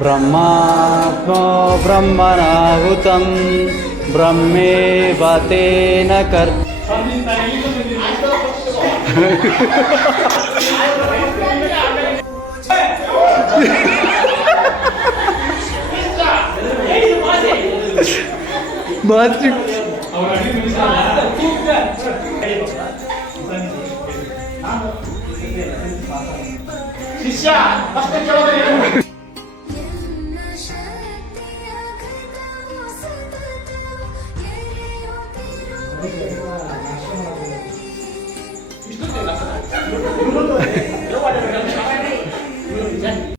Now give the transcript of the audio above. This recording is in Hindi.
ब्रह्मात्मो ब्रह्मे ब्रह्मेव न कर शिष्य 一つになった